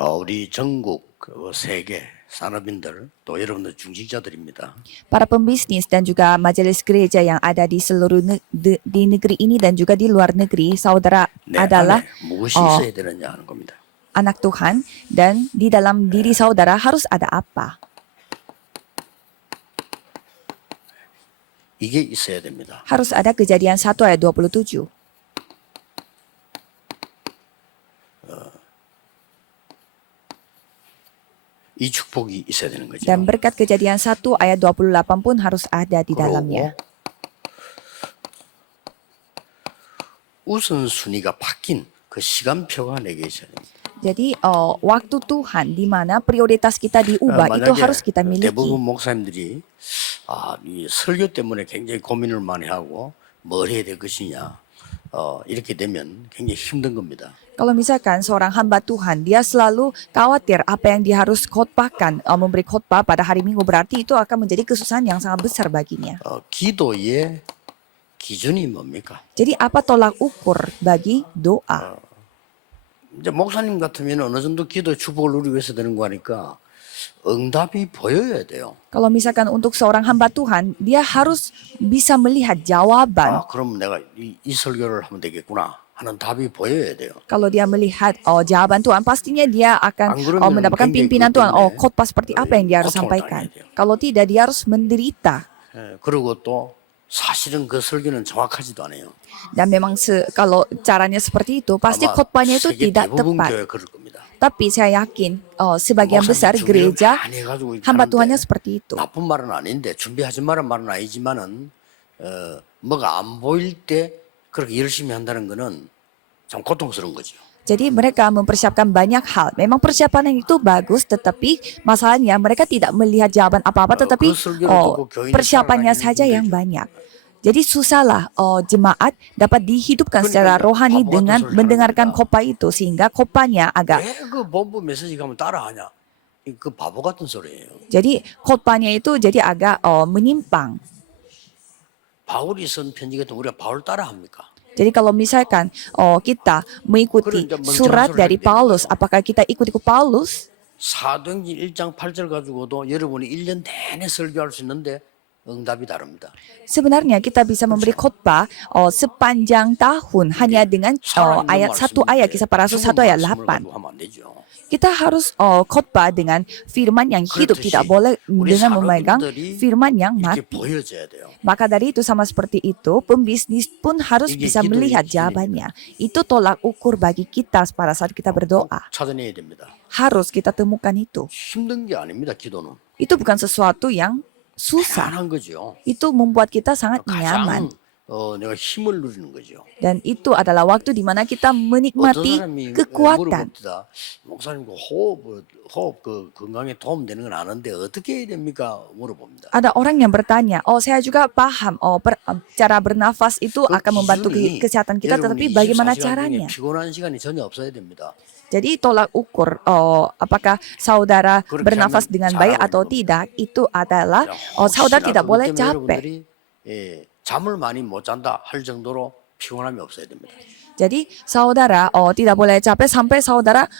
우리 전국 세계 산업인들 또 여러분들 중직자들입니다. Para pembisnis dan juga majelis gereja yang ada di seluruh di negeri ini dan juga di luar negeri, saudara 내 adalah 안에 무엇이 있어야 되느냐 하는 겁니다. anak Tuhan dan di dalam diri saudara harus ada apa? 이게 있어야 됩니다. Harus ada Kejadian 1 ayat 27. 이 축복이 있어야 되는 거죠. Dan berkat Kejadian 1 ayat 28 pun harus ada di dalamnya. 우선순위가 바뀐 그 시간표가 내게 있어야 됩니다. Jadi waktu Tuhan di mana prioritas kita diubah itu harus kita 대부분 miliki. 목사님들이 이 설교 때문에 굉장히 고민을 많이 하고 뭘 해야 될 것이냐 이렇게 되면 굉장히 힘든 겁니다. Kalau misalkan seorang hamba Tuhan, dia selalu khawatir apa yang dia harus khotbahkan, memberi khotbah pada hari Minggu, berarti itu akan menjadi kesusahan yang sangat besar baginya. 기도의 기준이 뭡니까? Jadi apa tolak ukur bagi doa? 이제 목사님 같으면 어느 정도 기도의 축복을 누리기 위해서 되는 거니까 응답이 보여야 돼요. Kalau misalkan untuk seorang hamba Tuhan, dia harus bisa melihat jawaban. 그럼 내가 이 설교를 하면 되겠구나 하는 답이 보여야 돼요. Kalau dia melihat jawaban Tuhan, pastinya dia akan mendapatkan pimpinan Tuhan. Khotbah seperti apa yang dia harus sampaikan. Kalau tidak, dia harus menderita. 그리고 또 사실은 그 설교는 정확하지도 않아요. Dan memang kalau caranya seperti itu, pasti khotbahnya itu tidak tepat. Tapi saya yakin sebagian besar gereja hamba Tuhannya seperti itu. 나쁜 말은 아닌데 준비하지 말은 말은 아니지만은 뭐가 안 보일 때 그렇게 열심히 한다는 거는 참 고통스러운 거죠. Jadi mereka mempersiapkan banyak hal. Memang persiapan itu bagus, tetapi masalahnya mereka tidak melihat jawaban apa-apa, tetapi persiapannya saja yang banyak. Jadi susahlah jemaat dapat dihidupkan secara rohani dengan mendengarkan khotbah itu, sehingga khotbahnya agak. 그 본부 메시지 가면 따라하냐? 그 바보 같은 소리예요. Jadi khotbahnya itu jadi agak menyimpang. 바울이 쓴 편지 같은 우리가 바울 따라합니까? Jadi kalau misalkan kita mengikuti surat dari Paulus, apakah kita ikut-ikut Paulus? 사도행전 1장 8절 가지고도 여러분이 1년 내내 설교할 수 있는데 응답이 다릅니다. Sebenarnya kita bisa memberi khotbah sepanjang tahun hanya dengan ayat 1 ayat Kisah Para Rasul 1 ayat 8. Kita harus khotbah dengan firman yang hidup, tidak boleh dengan memegang firman yang mati. Maka dari itu sama seperti itu, pembisnis pun harus bisa melihat jawabannya. Itu tolak ukur bagi kita pada saat kita berdoa. Harus kita temukan itu. Itu bukan sesuatu yang susah. Itu membuat kita sangat nyaman. 내가 힘을 누리는 거죠. Dan itu adalah waktu di mana kita menikmati kekuatan. 목사님 호흡 그 건강에 도움 되는 건 아는데 어떻게 해야 됩니까? 물어봅니다. Ada orang yang bertanya, saya juga paham, cara bernafas itu akan membantu kesehatan kita, tetapi bagaimana caranya? 피곤한 시간이 전혀 없어야 됩니다. Jadi tolak ukur apakah saudara bernafas dengan baik atau tidak, itu adalah saudara tidak boleh capek. 잠을 많이 못 잔다 할 정도로 피곤함이 없어야 됩니다. Jadi saudara tidak boleh capek sampai saudara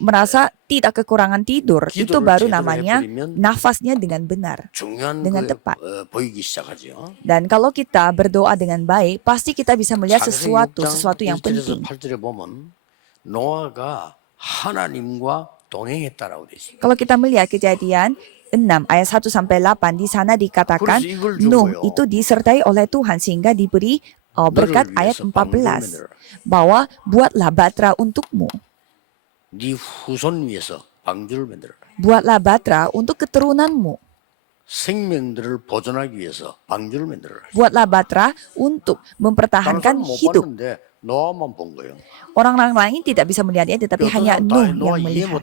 merasa tidak kekurangan tidur. Itu baru namanya nafasnya dengan benar, dengan tepat. 보이기 시작하죠. Dan kalau kita berdoa dengan baik, pasti kita bisa melihat sesuatu yang penting. 8절에 보면 노아가 하나님과 동행했다라고 돼 있습니다. Kalau kita melihat Kejadian 6 ayat 1 sampai 8 di sana dikatakan Nuh itu disertai oleh Tuhan sehingga diberi berkat ayat 14 bahwa buatlah batra untukmu. 네 후손 위해서 방주를 만들어라. Buatlah batra untuk keturunanmu. 생명들을 보존하기 위해서 방주를 만들어라. Buatlah batra untuk mempertahankan hidup. 노아만 본 거예요. Orang-orang lain tidak bisa melihatnya, tetapi hanya Nuh yang melihat.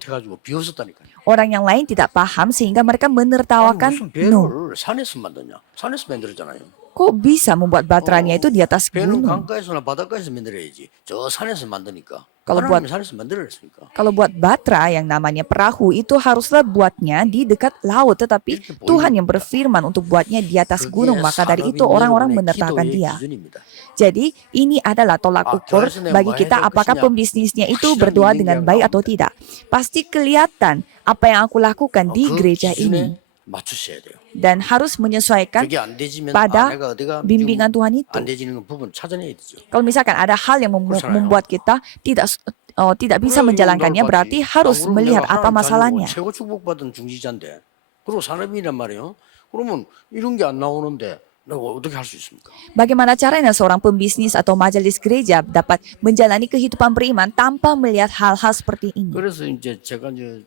Orang yang lain tidak paham sehingga mereka menertawakan Nuh. 산에서 만드냐? 산에서 만들었잖아요. kok bisa membuat baterainya itu di atas 배는 gunung? 강가에서나 바닷가에서 만들어야지. 저 산에서 만드니까. Kalau 하나님이 산에서 만들어냈으니까. Kalau buat baterai yang namanya perahu itu haruslah buatnya di dekat laut, tetapi Itu boleh. Tuhan yang berfirman untuk buatnya di atas gunung, 그게 maka dari 산업인 itu orang-orang 여러분의 menertakan 기도의 dia. 기준입니다. Jadi ini adalah tolak ukur 교회에서 내가 bagi 뭐 kita 해줄 apakah 것이냐. pembisnisnya itu 확실한 berdoa 믿는 dengan 게 baik atau 나옵니다. tidak. Pasti kelihatan apa yang aku lakukan di 그 gereja ini 기준에 맞추셔야 돼요. dan harus menyesuaikan 그게 안 되지면 pada 내가 어디가 bimbingan Tuhan itu. 안 되지는 부분 찾아내야 되죠. Kalau misalkan ada hal yang 그렇잖아요. membuat kita tidak bisa 그래, menjalankannya, 이걸 berarti 받지. harus 그럼 melihat 내가 apa 하나님 masalahnya. 자녀고 최고 축복받은 중지자인데 그리고 산업인이란 말이에요. 그러면 이런 게 안 나오는데 내가 어떻게 할 수 있습니까? Bagaimana caranya seorang pembisnis atau majelis gereja dapat menjalani kehidupan beriman tanpa melihat hal-hal seperti ini? 그래서 이제 제가 이제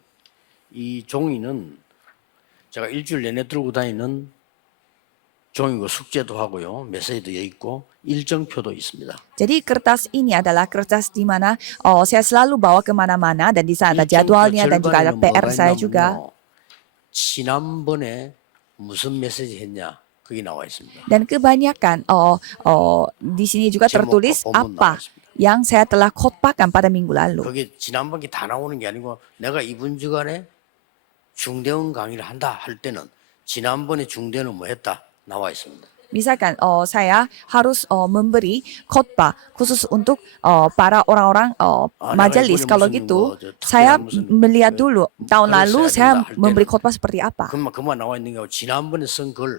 이 종이는 제가 일주일 내내 들고 다니는 종이고 숙제도 하고요. 메시지도 여 있고 일정표도 있습니다. Jadi kertas ini adalah kertas di mana saya selalu bawa kemana-mana dan di sana ada jadwalnya dan juga ada PR saya juga. 지난번에 무슨 메시지 했냐 그게 나와 있습니다. Dan kebanyakan di sini juga tertulis apa yang saya telah khotbahkan pada minggu lalu. 그게 지난번에 다 나오는 게 아니고 내가 이번 주간에 중대원 강의를 한다 할 때는 지난번에 중대는 뭐 했다 나와 있습니다. Misalkan saya harus memberi khotbah khusus untuk para orang-orang majelis. Kalau gitu, saya melihat dulu tahun lalu saya memberi khotbah seperti apa. 그만 나와 있는 게 지난번에 쓴 글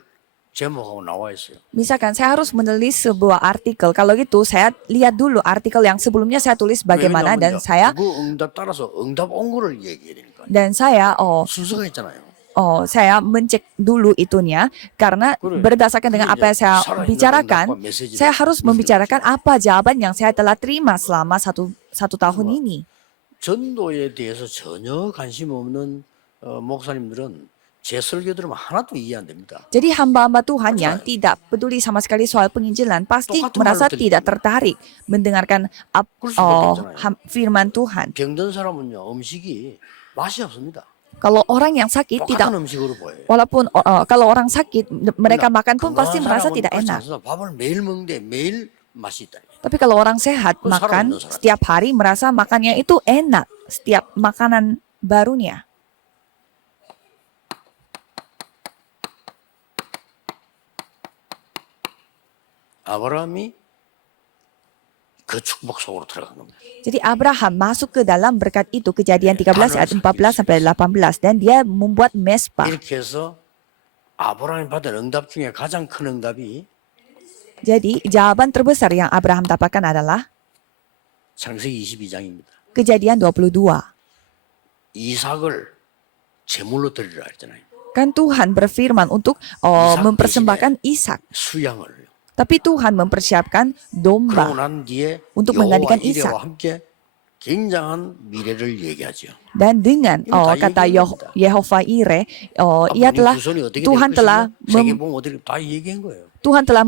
제목하고 나와 있어요. Misalkan saya harus menulis sebuah artikel. Kalau gitu, saya lihat dulu artikel yang sebelumnya saya tulis bagaimana dan saya 그 응답 따라서 응답 온 거를 얘기해야 되니까. dan saya 순서가 있잖아요. saya mencek dulu itunya karena berdasarkan dengan apa yang saya bicarakan, saya harus membicarakan apa jawaban yang saya telah terima selama satu tahun ini. 전도에 대해서 전혀 관심 없는 목사님들은 제 설교 들으면 하나도 이해 안 됩니다. Jadi hamba-hamba Tuhan yang tidak peduli sama sekali soal penginjilan pasti merasa tidak tertarik mendengarkan firman Tuhan. 병든 사람은요 음식이 맛이 없습니다. Kalau orang yang sakit tidak, 똑같은 음식으로 보여요. walaupun kalau orang sakit mereka makan pun pasti 건강한 merasa 사람은 tidak 그렇지 enak. 않습니다. 밥을 매일 먹는데 매일 맛이 있다. Tapi kalau orang sehat makan setiap hari merasa makannya itu enak setiap makanan barunya. 아브라함이 그 축복 속으로 들어간 겁니다. Jadi Abraham masuk ke dalam berkat itu, Kejadian 13 ayat 14 sampai 18, dan dia membuat mesbah. 이렇게 해서 아브라함이 받은 응답 중에 가장 큰 응답이 Jadi jawaban terbesar yang Abraham dapatkan adalah 창세기 22장입니다. Kejadian 22. 이삭을 제물로 드리라 했잖아요. Kan Tuhan berfirman untuk mempersembahkan Ishak. 수양을. Tapi Tuhan mempersiapkan domba 그러고 난 뒤에 untuk 여호와 menggantikan 이레와 Ishak. 함께 굉장한 미래를 얘기하죠. Dan dengan kata Yehova Ire, Tuhan telah 세계봉 어디 다 얘기한 거예요. Tuhan telah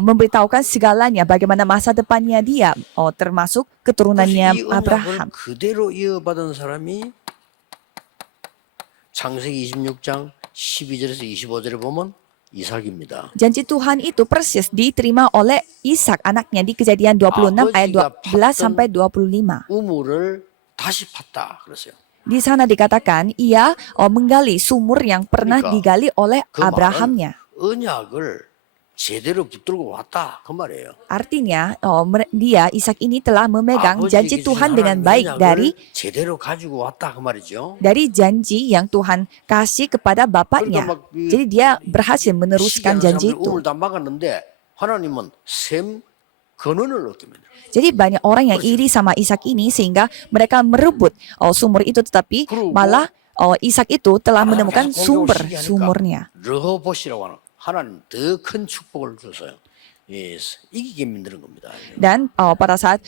memberitahukan segalanya bagaimana masa depannya dia, termasuk keturunannya 이 Abraham. 언약을 그대로 이어받은 사람이 창세기 26장 12절에서 25절에 보면 이삭입니다. Janji Tuhan itu persis diterima oleh Ishak anaknya di Kejadian 26 ayat 12 sampai 25. 우물을 다시 팠다 그랬어요. Di sana dikatakan ia menggali sumur yang pernah digali oleh 그 말은 Abrahamnya. 언약을 제대로 붙들고 왔다 그 말이에요. Artinya dia Ishak ini telah memegang janji Tuhan dengan baik dari 제대로 가지고 왔다 그 말이죠. janji yang Tuhan kasih kepada bapaknya. Jadi dia berhasil meneruskan janji itu. 우물 다 막았는데 하나님은 샘 근원을 얻게 만들어요. Jadi banyak orang yang iri sama Ishak ini sehingga mereka merebut sumur itu, tetapi malah Ishak itu telah menemukan sumbernya. 르호봇이라고 하는 하나님 더 큰 축복을 줘서요. 예, 이기게 만드는 겁니다. Dan pada saat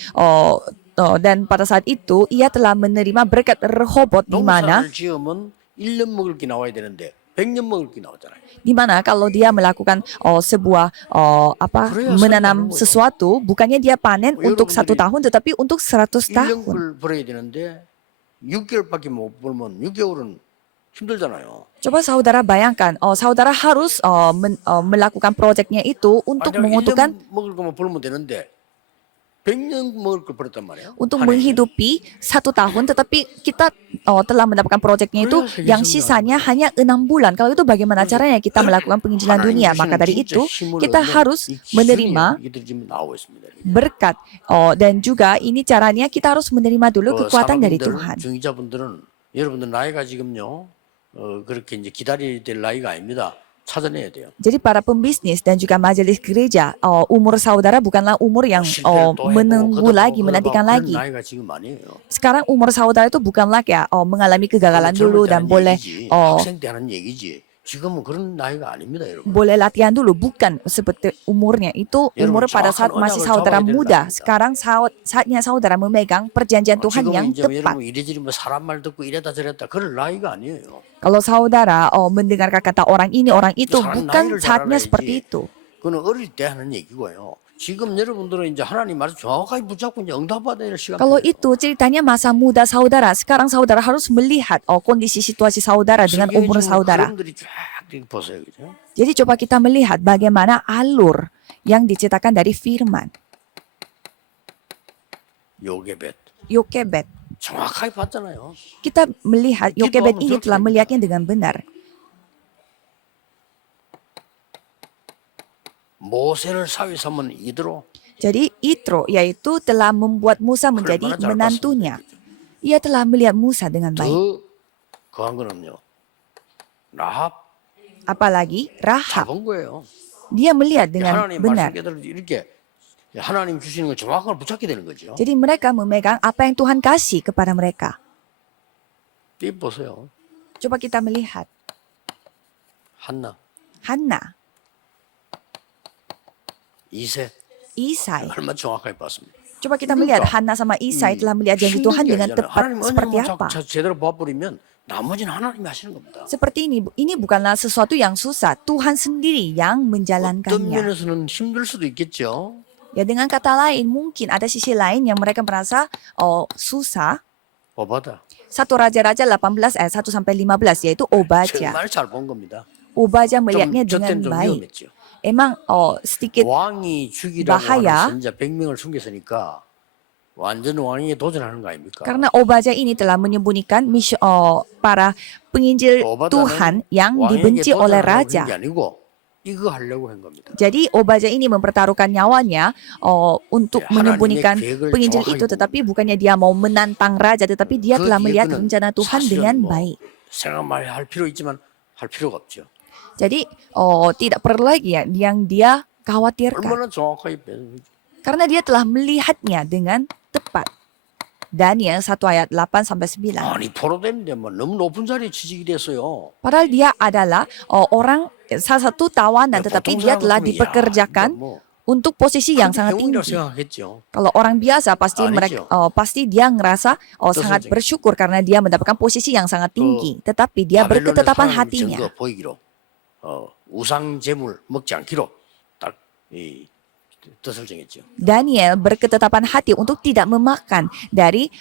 itu ia telah menerima berkat Rehobot di mana 농사를 지으면 1년 먹을 게 나와야 되는데 100년 먹을 게 나오잖아요. di mana kalau dia melakukan sebuah menanam sesuatu, bukannya dia panen untuk 1 tahun tetapi untuk 100 tahun. 1년을 벌어야 되는데 6개월밖에 못 벌면 6개월은 힘들잖아요. Coba saudara bayangkan, saudara harus melakukan proyeknya itu untuk 내가 menguntungkan 1년 먹을 것만 벌면 되는데 100년 먹을 걸 벌었단 말이에요. untuk 한 해에. menghidupi 1 tahun, tetapi kita telah mendapatkan proyeknya itu yang sisanya hanya 6 bulan. Kalau itu bagaimana caranya kita melakukan penginjilan dunia? Maka dari itu kita harus menerima berkat dan juga ini caranya kita harus menerima dulu kekuatan dari Tuhan. 중위자분들은 여러분들 나이가 지금요 그렇게 이제 기다려야 될 나이가 아닙니다. 찾아내야 돼요. Jadi para pembisnis dan juga majelis gereja, umur saudara bukanlah umur yang 실패를 또 menunggu lagi, 그러다 menantikan 그런 lagi. 나이가 지금 아니에요. Sekarang umur saudara itu bukanlah kayak mengalami kegagalan dulu dan boleh 학생 때 하는 얘기지. 지금은 그런 나이가 아닙니다, 여러분. boleh latihan dulu, bukan seperti umurnya itu umur pada saat masih saudara muda. Sekarang saatnya saudara memegang perjanjian Tuhan 지금은 yang 이제 tepat. 여러분 이래저래 뭐 사람 말 듣고 이랬다 저랬다 그럴 나이가 아니에요. Kalau saudara mendengarkan kata orang ini orang itu, 사람 bukan 나이를 잘 saatnya 알아야지. seperti itu. 그거는 어릴 때 하는 얘기고요. 지금 여러분들은 이제 하나님 말씀 정확하게 붙잡고 이제 응답받아야 될 시간. Kalau itu ceritanya masa muda saudara, sekarang saudara harus melihat kondisi situasi saudara dengan umur saudara. 그림들이 쫙 이렇게 보세요, 그죠? Jadi coba kita melihat bagaimana alur yang diceritakan dari firman. 요게벳 Yokebed. 정확하게 봤잖아요. Kita melihat Yokebed ini telah melihatnya dengan benar. 모세를 사위 삼은 이드로 Jadi Itro yaitu telah membuat Musa menjadi 얼마나 잘 menantunya. 봤습니까? Ia telah melihat Musa dengan baik. 더 그한 거는요. 라합 Apalagi Rahab, 잡은 거예요. dia melihat dengan 하나님 benar. 말씀대로 이렇게 하나님 주시는 걸 정확하게 붙잡게 되는 거죠. Jadi mereka memegang apa yang Tuhan kasih kepada mereka. 띠 보세요. Coba kita melihat 한나, Hana, 이세 Isai. 얼마나 정확하게 봤습니다. Coba kita melihat Hana sama Isai telah melihat janji Tuhan dengan tepat seperti apa. 제대로 봐버리면 나머지는 하나님이 하시는 겁니다. Seperti ini bukanlah sesuatu yang susah. Tuhan sendiri yang 어떤 menjalankannya. 면에서는 힘들 수도 있겠죠. Ya dengan kata lain, mungkin ada sisi lain yang mereka merasa susah. 오바다. 1 Raja-Raja 18 ayat 1 sampai 15 yaitu Obadya. 정말 잘 본 겁니다. Obadya 좀 melihatnya 저때는 dengan 좀 baik. 위험했죠. Emang sedikit 왕이 죽이라고 bahaya. 하는 선자 100명을 숨겼으니까 완전 왕에게 도전하는 거 아닙니까? karena Obadya ini telah menyembunyikan para penginjil 오바다는 Tuhan yang 왕에게 dibenci oleh 도전하려고 raja. 한 게 아니고 이거 하려고 한 겁니다. Jadi Obadya ini mempertaruhkan nyawanya untuk Ya, menyembunyikan 하나님의 계획을 penginjil 정확하게 itu, tetapi bukannya dia mau menantang raja, tetapi dia 그 telah melihat 계획은 rencana Tuhan 사실은 dengan 뭐 baik. 생각만 할 필요 있지만 할 필요가 없죠. Jadi tidak perlu lagi ya yang dia khawatirkan, 얼마나 정확하게 karena dia telah melihatnya dengan tepat. Daniel 1 ayat 8 sampai 9. 아니 포로되는데 뭐 너무 높은 자리에 취직이 됐어요. Padahal dia adalah orang salah satu tawanan, Ya, tetapi 보통 dia 사람 telah 같으면, dipekerjakan 야, 뭐 untuk posisi yang 큰 sangat 행운이라고 tinggi. 생각했죠. Kalau orang biasa pasti Anisyo. mereka pasti dia ngerasa sangat 선생님. bersyukur karena dia mendapatkan posisi yang sangat tinggi. Tetapi dia 바벨론에서 berketetapan 하나님 hatinya. 증거 보이기로 우상 제물 먹지 않기로 딱 이 뜻을 정했죠. Daniel berketetapan hati untuk tidak memakan dari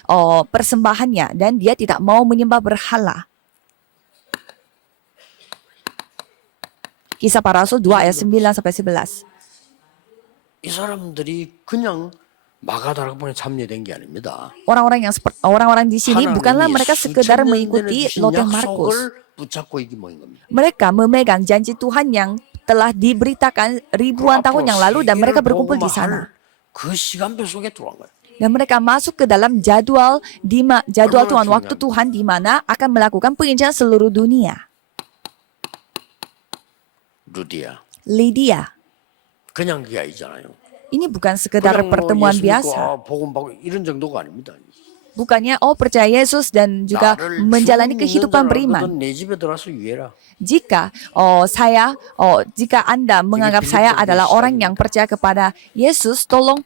persembahannya dan dia tidak mau menyembah berhala. Kisah Para Rasul 2 ayat 9 sampai 11. 이 사람들이 그냥 마가다락방에 참여된 게 아닙니다. Orang-orang di sini bukanlah 하나님이 mereka sekedar 수천 년 mengikuti 전에 주신 Lot dan Markus. 약속을 붙잡고 이기 모인 겁니다. Mereka memegang janji Tuhan yang telah diberitakan ribuan tahun yang lalu dan mereka berkumpul di sana. 그 시간표 속에 들어간 거예요. Dan mereka masuk ke dalam jadwal Tuhan, waktu Tuhan di mana akan melakukan penginjilan seluruh dunia. 루디아. Lydia, 그냥 그게 아니잖아요. ini bukan sekedar 그냥 뭐 pertemuan 예수 믿고 biasa. 복음 받고 이런 정도가 아닙니다. Bukannya percaya Yesus dan juga 나를 menjalani 주 kehidupan 믿는 beriman. 자라거든 내 집에 들어와서 유해라. Jika jika Anda menganggap saya adalah orang yang percaya kepada Yesus, tolong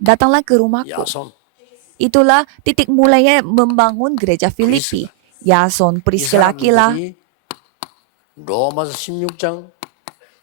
datanglah ke rumahku. 야손. Itulah titik mulainya membangun gereja Filipi. Yason, 이 Priscilla, Aquila. 사람들이 로마서 16장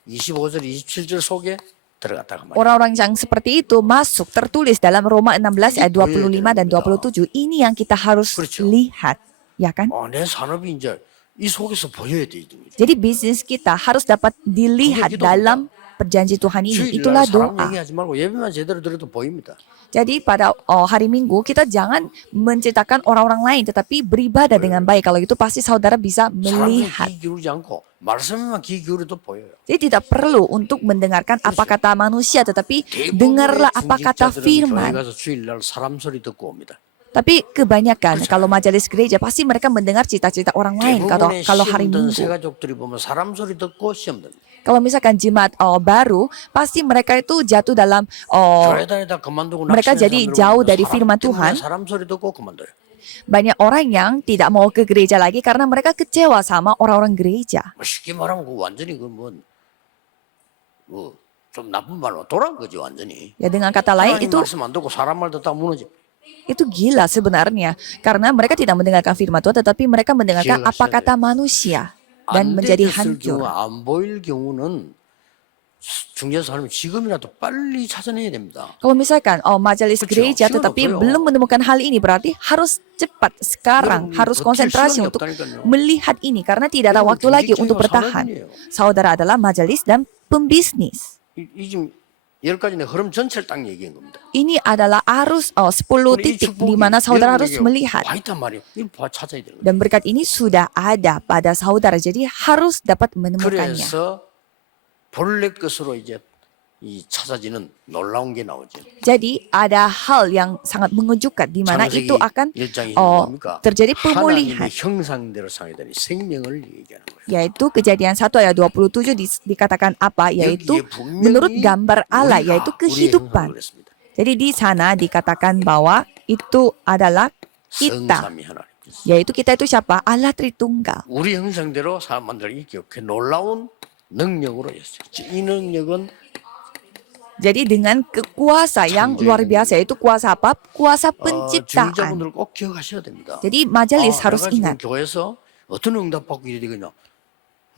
25절 27절 속에 들어갔다가 말이에요. Orang-orang yang seperti itu masuk tertulis dalam Roma 16 ayat 25 dan 27. Ini yang kita harus 그렇죠. lihat, ya kan? 내 산업이 이제 이 속에서 보여야 돼. Jadi bisnis kita harus dapat dilihat dalam perjanji Tuhan ini. Itulah 사람 doa. 얘기하지 말고 예배만 제대로 들어도 보입니다. Jadi pada hari Minggu kita jangan menceritakan orang-orang lain tetapi beribadah dengan baik. Kalau itu pasti saudara bisa 사람은 melihat. 귀 기울이지 않고 말씀에만 귀 기울여도 보여요. Jadi tidak perlu untuk mendengarkan apa kata manusia tetapi dengarlah apa kata 교회 firman. 가서 주일날 사람 소리 듣고 옵니다. Tapi kebanyakan kalau majelis gereja pasti mereka mendengar cerita-cerita orang lain 대부분의 kalau hari 시험 든 Minggu. 새가족들이 보면 사람 소리 듣고 시험 듭니다. Kalau misalkan jemaat baru, pasti mereka itu jatuh dalam 교회 다니다 그만두고 mereka 낙심한 jadi 사람들은 jauh dari 사람 firman 때문에 Tuhan. 사람 소리 듣고 그만둬요. Banyak orang yang tidak mau ke gereja lagi karena mereka kecewa sama orang-orang gereja. 뭐 쉽게 말하면 그 완전히 좀 나쁜 말로 돌아간 거지 완전히. Ya dengan kata lain 하나님 itu 말씀 안 듣고 사람 말 듣다 무너져. gila sebenarnya karena mereka tidak mendengarkan firman Tuhan tetapi mereka mendengarkan apa kata manusia dan 안 menjadi 되겠을 경우 hancur. 안 보일 경우는 중재사 하나님 지금이라도 빨리 찾아내야 됩니다. Kalau misalkan majelis 그렇죠. gereja 시간 tetapi 없어요. belum menemukan hal ini berarti harus cepat sekarang 여러분, harus 버틸 konsentrasi 시간이 untuk 없다니까요. melihat ini karena tidak ada 여러분, waktu lagi 경직자가 untuk bertahan. 사람이에요. Saudara adalah majelis dan pembisnis. 이 지금 10가지의 흐름 전체를 딱 얘기한 겁니다. Ini adalah arus 10 근데 이 titik 축복이 di mana saudara harus 여러분에게 melihat. 와 있단 말이에요. 이거 찾아야 되는 거예요. Dan berkat ini sudah ada pada saudara. Jadi harus dapat menemukannya. 그래서 본래 것으로 이제 이 찾아지는 놀라운 게 나오죠. Jadi ada hal yang sangat mengejutkan di mana 창세기 itu akan 1장이 뭡니까? terjadi 하나님의 pemulihan. 형상대로 상하다니 생명을 얘기하는 거예요. Yaitu kejadian 1 ayat 27 dikatakan apa? Yaitu 여기에 분명히 menurut gambar Allah, 우리가 yaitu 우리의 kehidupan. 형상을 했습니다. Jadi di sana dikatakan bahwa itu adalah kita. 성삼위 하나님. Yaitu kita itu siapa? Allah Tritunggal. 우리 형상대로 사람 만들기 그 놀라운 능력으로 했어요. 이 능력은 Jadi dengan kekuasa yang luar biasa, yaitu kuasa apa? Kuasa penciptaan. 중자분들 꼭 기억하셔야 됩니다. Jadi majelis harus 내가 지금 ingat. 교회에서 어떤 응답 받고 이래 되겠냐?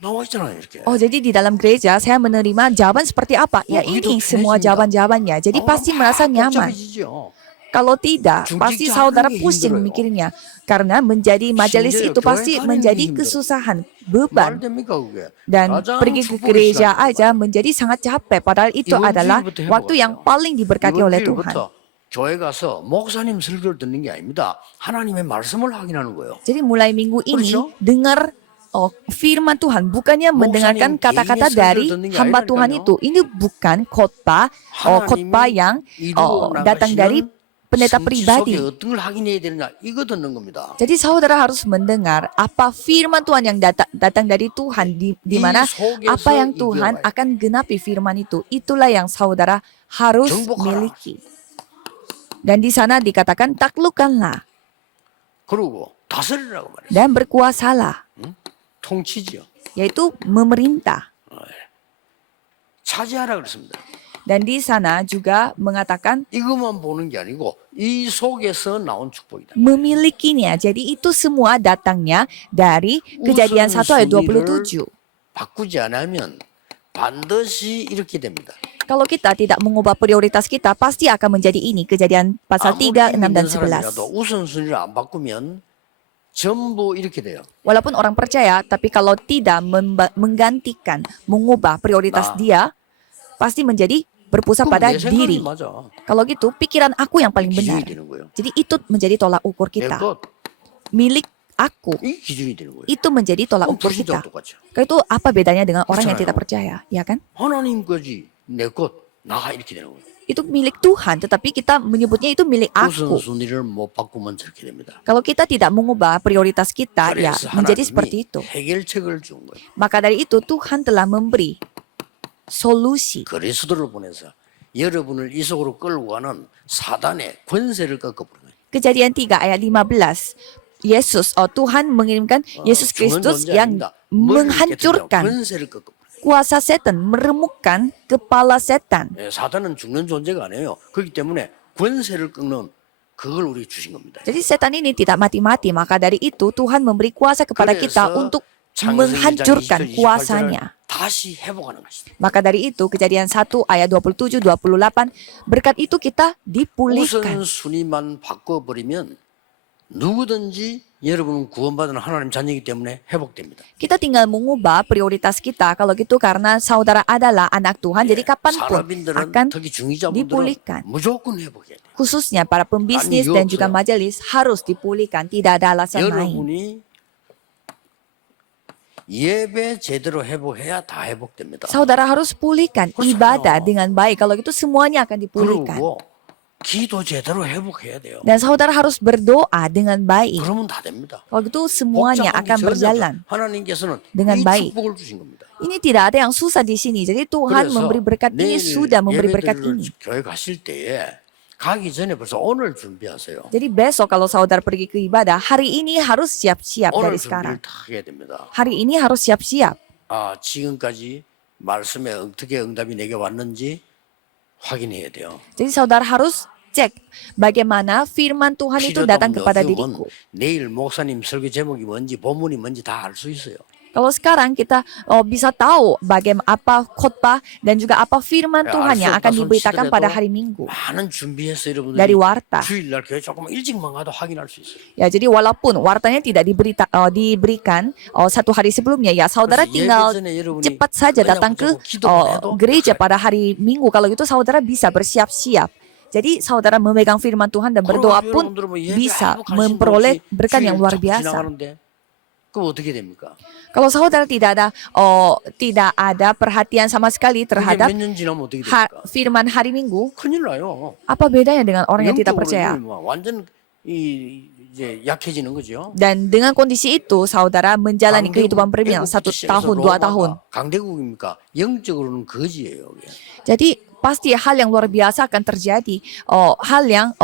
나와 있잖아요 이렇게. Jadi di dalam gereja saya menerima jawaban seperti apa? Ya ini semua jawaban-jawabannya. Jadi pasti merasa nyaman. 복잡해지죠. Kalau tidak, 중직자 pasti saudara 하는 게 pusing 힘들어요. mikirnya. Karena menjadi majelis 심지어 itu pasti 교회 가는 게 menjadi 힘들어요. kesusahan, 말 beban. 됩니까 그게? Dan 가장 pergi ke 축복의 gereja 시간이에요. aja menjadi sangat capek. Padahal itu 이번 adalah 주일부터 waktu yang 해보세요. paling diberkati 이번 oleh 주일부터 Tuhan. 교회 가서 목사님 설교를 듣는 게 아닙니다. 하나님의 말씀을 확인하는 거예요. Jadi mulai minggu ini 그렇죠? dengar firman Tuhan, bukannya mendengarkan kata-kata 개인의 dari 설교를 듣는 게 hamba Tuhan 아니라니까요. itu. Ini bukan khotbah, khotbah yang 이루어 datang dari pendeta 성취 pribadi. 속에 어떤 걸 확인해야 되느냐 이거 듣는 겁니다. Jadi saudara harus mendengar apa firman Tuhan yang datang dari Tuhan di mana 속에서 apa yang Tuhan 이겨와요. akan genapi firman itu. Itulah yang saudara harus 정복하라. miliki. Dan di sana dikatakan taklukkanlah 그리고 다스리라고 말해요. dan berkuasalah, 통치지요. yaitu memerintah. 차지하라 그랬습니다. Dan di sana juga mengatakan 이것만 보는 게 아니고 이 속에서 나온 축복이다. memilikinya. Jadi itu semua datangnya dari Kejadian 1 ayat 27. 바꾸지 않으면 반드시 이렇게 됩니다. Kalau kita tidak mengubah prioritas kita, pasti akan menjadi ini. Kejadian pasal 3, 6, dan 11. 우선순위를 안 바꾸면 전부 이렇게 돼요. Walaupun orang percaya, tapi kalau tidak menggantikan, mengubah prioritas Nah. dia, pasti menjadi berpusat pada 내 생각이 diri. 맞아. Kalau gitu, pikiran aku yang paling benar. 기준이 되는 거예요. Jadi itu menjadi tolak ukur 내 kita. 것, Milik aku, 이 기준이 되는 거예요. itu menjadi tolak ukur 불신자와 kita. 똑같죠. Itu apa bedanya dengan orang yang 그렇잖아요. tidak percaya, ya kan? 하나님 거지 내 것, 나 이렇게 되는 거예요. Itu milik Tuhan, tetapi kita menyebutnya itu milik aku. 우선순위를 못 바꾸면 저렇게 됩니다. Kalau kita tidak mengubah prioritas kita, ya 그래서 menjadi seperti 하나님이 itu. 해결책을 준 거예요. Maka dari itu Tuhan telah memberi solusi. 그리스도를 보내서 여러분을 이 속으로 끌고 가는 사단의 권세를 꺾어버린 거예요. Kejadian 3 ayat 15. Yesus, Tuhan mengirimkan Yesus 죽은 Kristus 존재 yang 아닙니다. 머리를 깨뜨려 menghancurkan 권세를 꺾어버린 거예요. kuasa setan, meremukkan kepala setan. 예, 사단은 죽는 존재가 아니에요. 그렇기 때문에 권세를 꺾는 그걸 우리 주신 겁니다. Jadi setan ini tidak mati-mati, maka dari itu Tuhan memberi kuasa kepada kita 그래서 untuk 창세기 1장 menghancurkan 27, 28절을 kuasanya. 다시 회복하는 것이다. Maka dari itu Kejadian 1 ayat 27, 28, berkat itu kita dipulihkan. 우선순위만 바꿔버리면 누구든지 여러분은 구원받은 하나님 자녀이기 때문에 회복됩니다. Kita tinggal mengubah prioritas kita kalau gitu karena saudara adalah anak Tuhan. Jadi kapanpun 산업인들은 akan 특히 중위자분들은 dipulihkan. 무조건 회복해야 돼요. Khususnya para pembisnis Tani dan juga 없어요. majelis harus dipulihkan. Tidak ada alasan lain. 여러분이 예배 제대로 회복해야 다 회복됩니다. Saudara harus pulihkan ibadah dengan baik. Kalau gitu semuanya akan dipulihkan. 그리고 기도 제대로 회복해야 돼요. Dan saudara harus berdoa dengan baik. 그러면 다 됩니다. Kalau gitu semuanya 복잡한 게 akan 전혀 berjalan. 없어요. 하나님께서는 dengan 이 baik. 축복을 주신 겁니다. Ini tidak ada yang susah di sini. Jadi Tuhan 그래서 memberi berkat ini, 내일 sudah memberi berkat 예배드리러 ini. 교회 가실 때에 가기 전에 벌써 오늘 준비하세요. Jadi besok kalau saudara pergi ke ibadah, hari ini harus siap-siap 오늘 dari 준비를 sekarang. 다 해야 됩니다. Hari ini harus siap-siap. 아, 지금까지 말씀에 어떻게 응답이 내게 왔는지 확인해야 돼요. Jadi saudara harus cek bagaimana firman Tuhan itu datang kepada 어려우면 diriku. 내일 목사님 설교 제목이 뭔지 본문이 뭔지 다 알 수 있어요. Kalau sekarang kita bisa tahu bagaimana apa khotbah dan juga apa firman Tuhan yang akan diberitakan pada hari Minggu 많은 준비해서 여러분들이 dari warta. 주일날 교회 조금 일찍만 가도 확인할 수 있어요. Ya, jadi walaupun wartanya tidak diberikan satu hari sebelumnya, ya saudara 그래서 tinggal 예배 전에 여러분이 cepat saja datang ke 기도만 해도 gereja pada hari Minggu. Kalau gitu saudara bisa bersiap-siap. Jadi saudara memegang firman Tuhan dan berdoa pun bisa memperoleh berkat yang luar biasa. 그럼 어떻게 됩니까? Kalau saudara tidak ada perhatian sama sekali terhadap 몇년 지나면 어떻게 됩니까? firman hari Minggu, 큰일 나요. apa bedanya dengan orang yang tidak 영적으로 percaya? 완전 이제 약해지는 거죠. Dan dengan kondisi itu, saudara menjalani kehidupan premium 1 tahun, 2 tahun. 강대국입니까? 영적으로는 거지예요. 이게. Jadi pasti hal yang luar biasa akan terjadi. Hal yang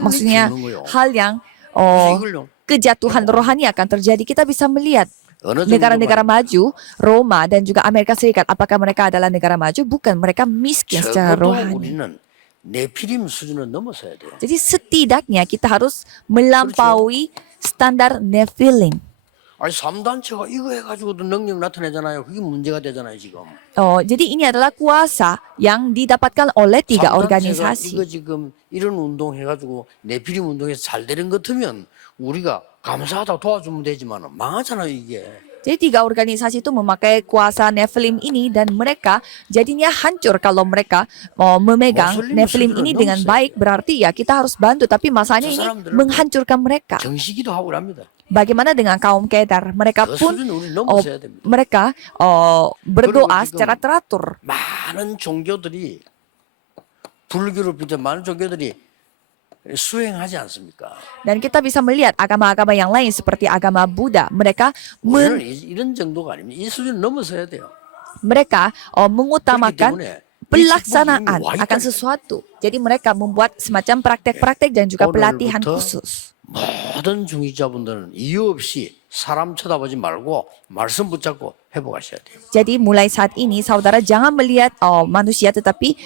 maksudnya hal yang 그래서 이걸요. kejatuhan rohani akan terjadi. Kita bisa melihat 어느 negara-negara maju, Roma dan juga Amerika Serikat. Apakah mereka adalah negara maju? Bukan, mereka miskin secara 적어도 rohani. 우리는 네피림 수준은 넘어서야 돼요. Jadi setidaknya kita harus melampaui standar Nephilim. 아니 3단체가 이거 해가지고도 능력 나타내잖아요. 그게 문제가 되잖아요 지금. Jadi ini adalah kuasa yang didapatkan oleh 3 이거 organisasi. 지금 이런 운동 해가지고 네피림 운동에서 잘 되는 것 같으면 우리가 감사하다 도와주면 되지만 망하잖아요 이게. Jadi 3 organisasi itu memakai kuasa Nephilim ini dan mereka jadinya hancur kalau mereka memegang Nephilim ini dengan baik. Berarti ya kita harus bantu, tapi masalahnya ini menghancurkan mereka. 정시기도 하고 합니다. Bagaimana dengan kaum Kedar? Mereka 그 pun 수준은 우리 넘어서야 됩니다. mereka berdoa secara teratur. 많은 종교들이 불교를 비롯해 많은 종교들이 수행하지 않습니까? Dan kita bisa melihat agama-agama yang lain seperti agama Buddha. Mereka 우리는 이런 정도가 아닙니다. 이 수준 넘어서야 돼요. mengutamakan 그렇기 때문에 pelaksanaan 이 축복이 이미 와 akan 있다니까요. sesuatu. Jadi mereka membuat semacam praktek-praktek dan juga pelatihan 오늘부터 khusus. 모든 중직자분들은 이유 없이 사람 쳐다보지 말고 말씀 붙잡고 회복하셔야 돼요. Jadi mulai saat ini saudara jangan melihat manusia tetapi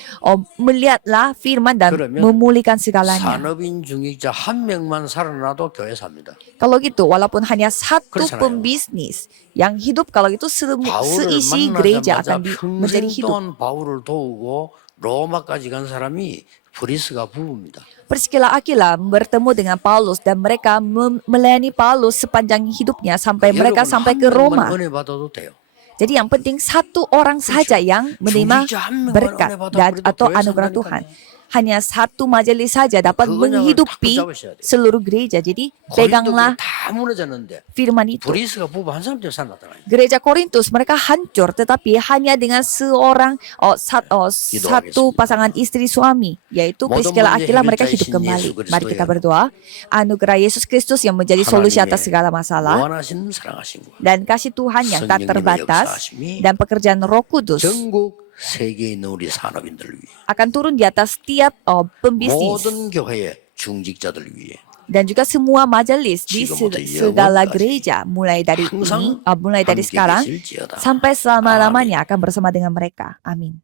melihatlah firman dan 그러면 memulihkan segalanya. 산업인 중직자 한 명만 살아나도 교회 삽니다. Kalau gitu walaupun hanya satu 그렇잖아요. pembisnis yang hidup, kalau itu 바울을 seisi gereja 만나자마자 akan menjadi 평생 hidup. 동안 바울을 도우고 로마까지 간 사람이 브리스가 부부입니다. Priscilla Aquila bertemu dengan Paulus dan mereka melayani Paulus sepanjang hidupnya sampai mereka 여러분 sampai 한 ke 명만 Roma. 은혜 받아도 돼요. Jadi yang penting satu orang saja yang menerima 중직자 한 명만 berkat 은혜 받아 dan 그래도 atau 교회 anugerah 산다니까요. Tuhan. Hanya satu majelis saja dapat 그거 menghidupi 딱 붙잡으셔야 돼요. seluruh gereja. Jadi 고린도 peganglah 다 무너졌는데 firman itu. 브리스가 부부 한 사람 때문에 살았잖아요. Gereja Korintus mereka hancur tetapi hanya dengan seorang satu pasangan istri suami, yaitu Priscilla Aquila, mereka hidup kembali. Mari kita berdoa. Anugerah Yesus Kristus yang menjadi solusi atas segala masalah 무한하신 사랑하신 분 dan kasih Tuhan yang tak terbatas dan pekerjaan Roh Kudus 전국 세계에 있는 우리 산업인들을 위해 akan turun di atas setiap pembisnis 모든 교회의 중직자들을 위해 dan juga semua majelis di 지금부터 segala 영원까지 gereja mulai dari 항상 ini mulai dari 함께 sekarang 계실지어다. sampai selama-lamanya akan bersama dengan mereka. Amin.